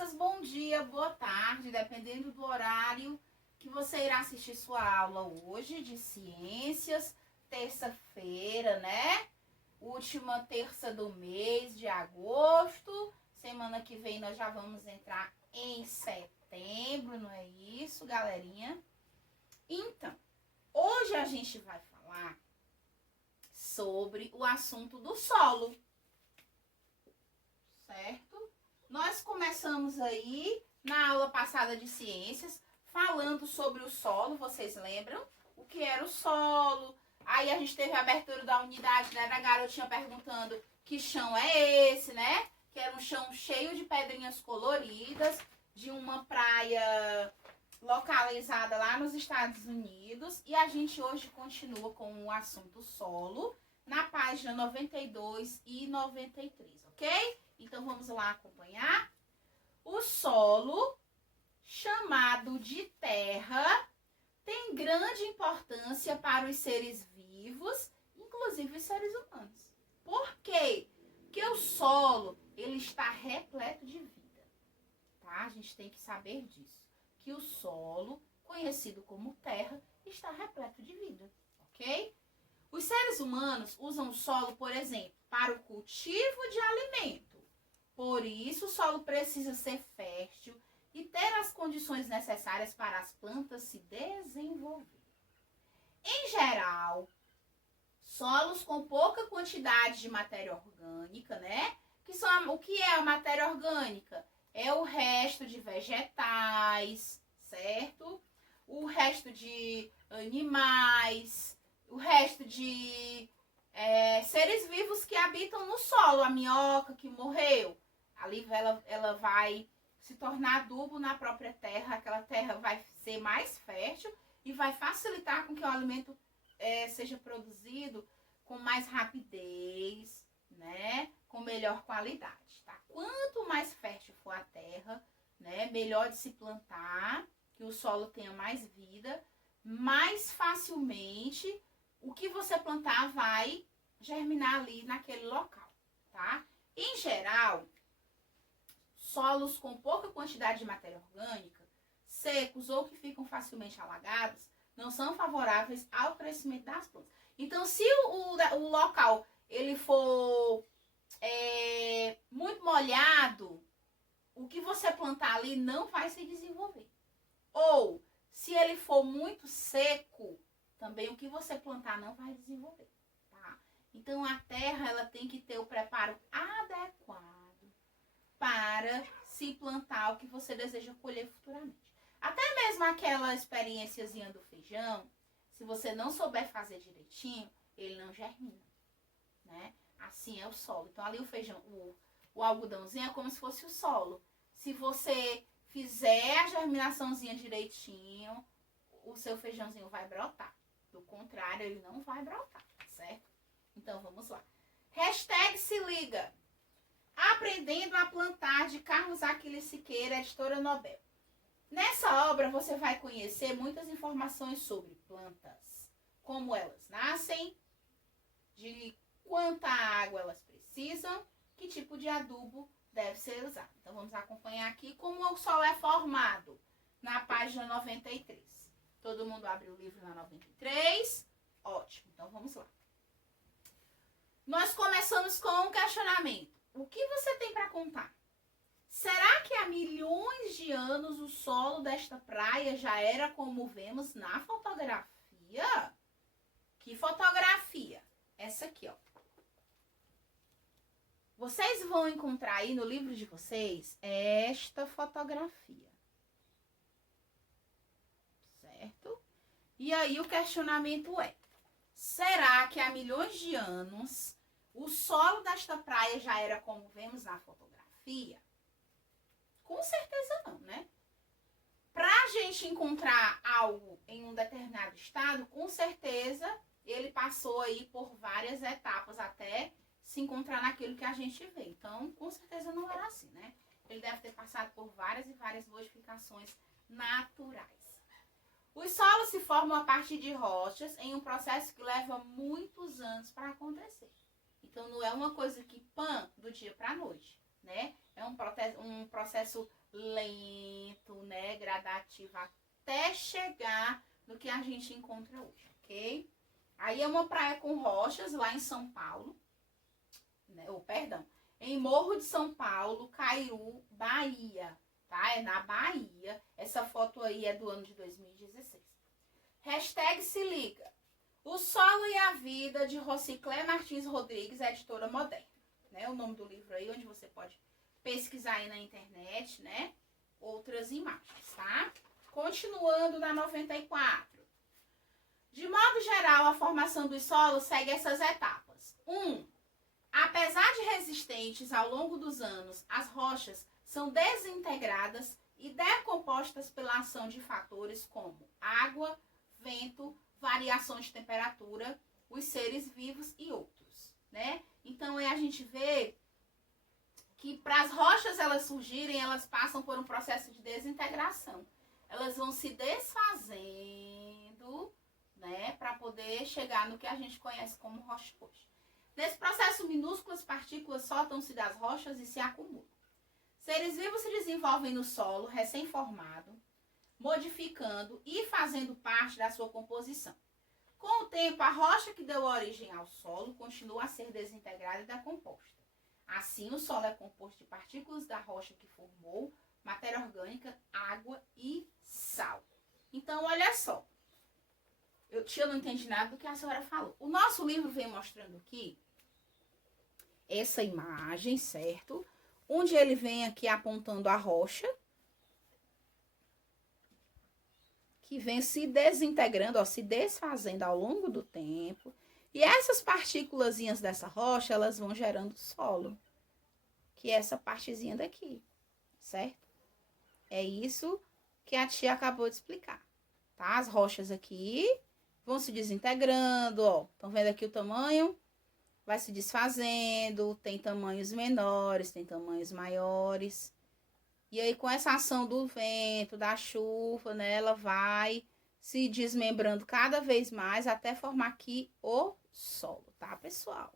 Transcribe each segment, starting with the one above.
crianças, bom dia, boa tarde, dependendo do horário que você irá assistir sua aula hoje de ciências, terça-feira, né? Última terça do mês de agosto. Semana que vem nós já vamos entrar em setembro, não é isso, galerinha? Então, hoje a gente vai falar sobre o assunto do solo, certo? Nós começamos aí na aula passada de ciências falando sobre o solo, vocês lembram? O que era o solo? Aí a gente teve a abertura da unidade, né, da garotinha perguntando que chão é esse, né? Que era um chão cheio de pedrinhas coloridas, de uma praia localizada lá nos Estados Unidos. E a gente hoje continua com o assunto solo, na página 92 e 93, ok? Então vamos lá acompanhar. O solo, chamado de terra, tem grande importância para os seres vivos, inclusive os seres humanos. Por quê? Porque o solo, ele está repleto de vida, tá? A gente tem que saber disso, que o solo, conhecido como terra, está repleto de vida, ok? Os seres humanos usam o solo, por exemplo, para o cultivo de alimento. Por isso, o solo precisa ser fértil e ter as condições necessárias para as plantas se desenvolverem. Em geral, solos com pouca quantidade de matéria orgânica, né? O que é a matéria orgânica? É o resto de vegetais, certo? O resto de animais, o resto de seres vivos que habitam no solo. A minhoca que morreu, ali ela vai se tornar adubo na própria terra. Aquela terra vai ser mais fértil e vai facilitar com que o alimento seja produzido com mais rapidez, né? Com melhor qualidade, tá? Quanto mais fértil for a terra, né? Melhor de se plantar, que o solo tenha mais vida, mais facilmente o que você plantar vai germinar ali naquele local, tá? Em geral, solos com pouca quantidade de matéria orgânica, secos ou que ficam facilmente alagados, não são favoráveis ao crescimento das plantas. Então, se o local ele for muito molhado, o que você plantar ali não vai se desenvolver. Ou, se ele for muito seco, também o que você plantar não vai desenvolver, tá? Então, a terra ela tem que ter o preparo adequado para se plantar o que você deseja colher futuramente. Até mesmo aquela experiênciazinha do feijão, se você não souber fazer direitinho, ele não germina, né? Assim é o solo. Então, ali o feijão, o algodãozinho é como se fosse o solo. Se você fizer a germinaçãozinha direitinho, o seu feijãozinho vai brotar. Do contrário, ele não vai brotar, certo? Então, vamos lá. Hashtag se liga. Aprendendo a plantar, de Carlos Aquiles Siqueira, editora Nobel. Nessa obra, você vai conhecer muitas informações sobre plantas. Como elas nascem, de quanta água elas precisam, que tipo de adubo deve ser usado. Então, vamos acompanhar aqui como o solo é formado, na página 93. Todo mundo abre o livro na 93? Ótimo, então vamos lá. Nós começamos com um questionamento. O que você tem para contar? Será que há milhões de anos o solo desta praia já era como vemos na fotografia? Que fotografia? Essa aqui, ó. Vocês vão encontrar aí no livro de vocês esta fotografia. Certo? E aí o questionamento é: será que há milhões de anos o solo desta praia já era como vemos na fotografia? Com certeza não, né? Para a gente encontrar algo em um determinado estado, com certeza ele passou aí por várias etapas até se encontrar naquilo que a gente vê. Então, com certeza não era assim, né? Ele deve ter passado por várias e várias modificações naturais. Os solos se formam a partir de rochas em um processo que leva muitos anos para acontecer. Então, não é uma coisa que do dia para a noite, né? É um processo processo lento, né, gradativo, até chegar no que a gente encontra hoje, ok? Aí é uma praia com rochas lá em São Paulo, né, em Morro de São Paulo, Cairu, Bahia, tá? É na Bahia. Essa foto aí é do ano de 2016. Hashtag se liga. O Solo e a Vida, de Rociclé Martins Rodrigues, editora Moderna. Né? O nome do livro aí, onde você pode pesquisar aí na internet, né? Outras imagens, tá? Continuando na 94. De modo geral, a formação dos solos segue essas etapas. 1. Apesar de resistentes ao longo dos anos, as rochas são desintegradas e decompostas pela ação de fatores como água, vento, variação de temperatura, os seres vivos e outros, né? Então, a gente vê que para as rochas elas surgirem, elas passam por um processo de desintegração. Elas vão se desfazendo, né, para poder chegar no que a gente conhece como rocha hoje. Nesse processo, minúsculas partículas soltam-se das rochas e se acumulam. Seres vivos se desenvolvem no solo recém-formado, modificando e fazendo parte da sua composição. Com o tempo, a rocha que deu origem ao solo continua a ser desintegrada e decomposta. Assim, o solo é composto de partículas da rocha que formou, matéria orgânica, água e sal. Então, olha só. Eu não entendi nada do que a senhora falou. O nosso livro vem mostrando aqui essa imagem, certo? Onde ele vem aqui apontando a rocha, que vem se desintegrando, ó, se desfazendo ao longo do tempo. E essas partículazinhas dessa rocha, elas vão gerando solo, que é essa partezinha daqui, certo? É isso que a tia acabou de explicar, tá? As rochas aqui vão se desintegrando, ó. Estão vendo aqui o tamanho? Vai se desfazendo, tem tamanhos menores, tem tamanhos maiores. E aí, com essa ação do vento, da chuva, né, ela vai se desmembrando cada vez mais até formar aqui o solo, tá, pessoal?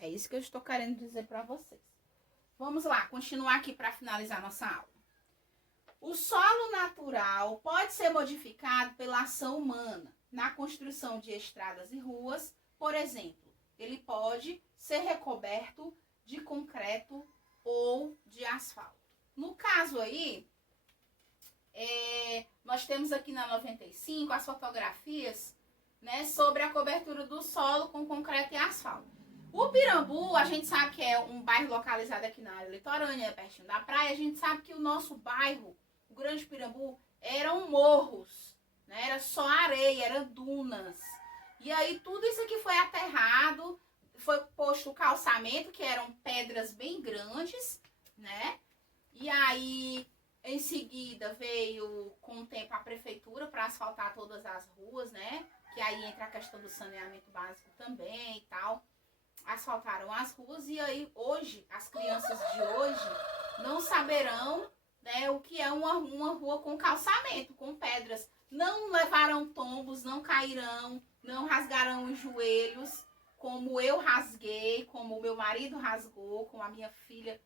É isso que eu estou querendo dizer para vocês. Vamos lá, continuar aqui para finalizar nossa aula. O solo natural pode ser modificado pela ação humana na construção de estradas e ruas. Por exemplo, ele pode ser recoberto de concreto ou de asfalto. No caso aí, nós temos aqui na 95 as fotografias, né, sobre a cobertura do solo com concreto e asfalto. O Pirambu, a gente sabe que é um bairro localizado aqui na área litorânea, pertinho da praia. A gente sabe que o nosso bairro, o Grande Pirambu, eram morros, né, era só areia, era dunas. E aí tudo isso aqui foi aterrado, foi posto o calçamento, que eram pedras bem grandes, né? E aí, em seguida, veio com o tempo a prefeitura para asfaltar todas as ruas, né? Que aí entra a questão do saneamento básico também e tal. Asfaltaram as ruas e aí hoje, as crianças de hoje não saberão, né, o que é uma rua com calçamento, com pedras. Não levarão tombos, não cairão, não rasgarão os joelhos, como eu rasguei, como o meu marido rasgou, como a minha filha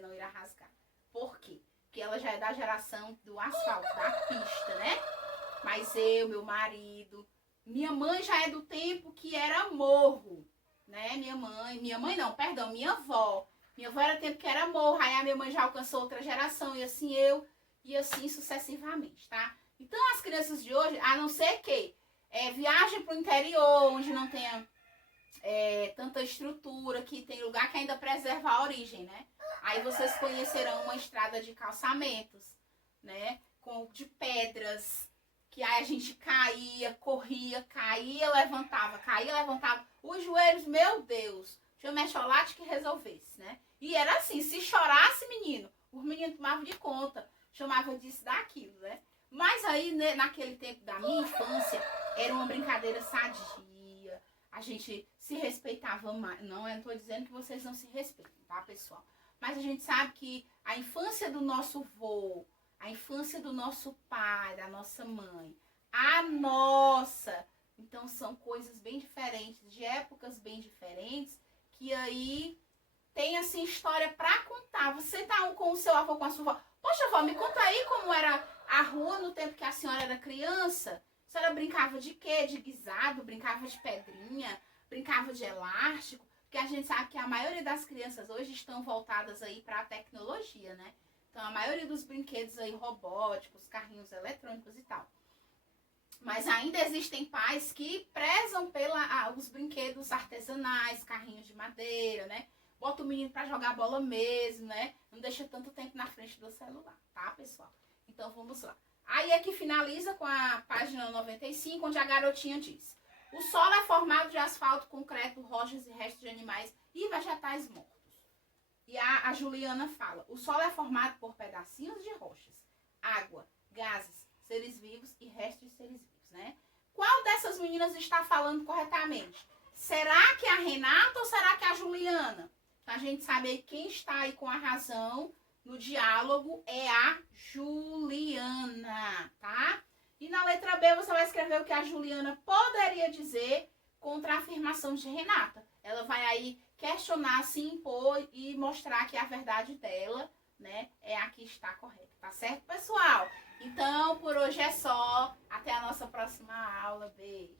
não irá rasgar. Por quê? Porque ela já é da geração do asfalto, da pista, né? Mas eu, meu marido, minha mãe já é do tempo que era morro, né? Minha mãe não, perdão, minha avó. Minha avó era do tempo que era morro, aí a minha mãe já alcançou outra geração, e assim eu, e assim sucessivamente, tá? Então as crianças de hoje, a não ser que viajem para o interior, onde não tenha tanta estrutura, que tem lugar que ainda preserva a origem, né? Aí vocês conhecerão uma estrada de calçamentos, né? De pedras, que aí a gente caía, corria, caía, levantava. Os joelhos, meu Deus, tinha mecholate que resolvesse, né? E era assim, se chorasse, menino, os meninos tomavam de conta, chamavam disso, daquilo, né? Mas aí, né, naquele tempo da minha infância, era uma brincadeira sadia, a gente se respeitava mais. Não, eu não tô dizendo que vocês não se respeitam, tá, pessoal? Mas a gente sabe que a infância do nosso vô, a infância do nosso pai, da nossa mãe, a nossa, então são coisas bem diferentes, de épocas bem diferentes, que aí tem assim história pra contar. Você tá com o seu avô, com a sua avó. Poxa, avó, me conta aí como era a rua no tempo que a senhora era criança. A senhora brincava de quê? De guisado? Brincava de pedrinha? Brincava de elástico? Porque a gente sabe que a maioria das crianças hoje estão voltadas aí pra tecnologia, né? Então a maioria dos brinquedos aí robóticos, carrinhos eletrônicos e tal. Mas ainda existem pais que prezam pelos brinquedos artesanais, carrinhos de madeira, né? Bota o menino pra jogar bola mesmo, né? Não deixa tanto tempo na frente do celular, tá, pessoal? Então vamos lá. Aí aqui finaliza com a página 95, onde a garotinha diz: o solo é formado de asfalto, concreto, rochas e restos de animais e vegetais mortos. E a Juliana fala: o solo é formado por pedacinhos de rochas, água, gases, seres vivos e restos de seres vivos, né? Qual dessas meninas está falando corretamente? Será que é a Renata ou será que é a Juliana? Pra gente saber quem está aí com a razão no diálogo é a Juliana, tá? E na letra B você vai escrever o que a Juliana poderia dizer contra a afirmação de Renata. Ela vai aí questionar, se impor e mostrar que a verdade dela, né, é a que está correta. Tá certo, pessoal? Então, por hoje é só. Até a nossa próxima aula. Beijo.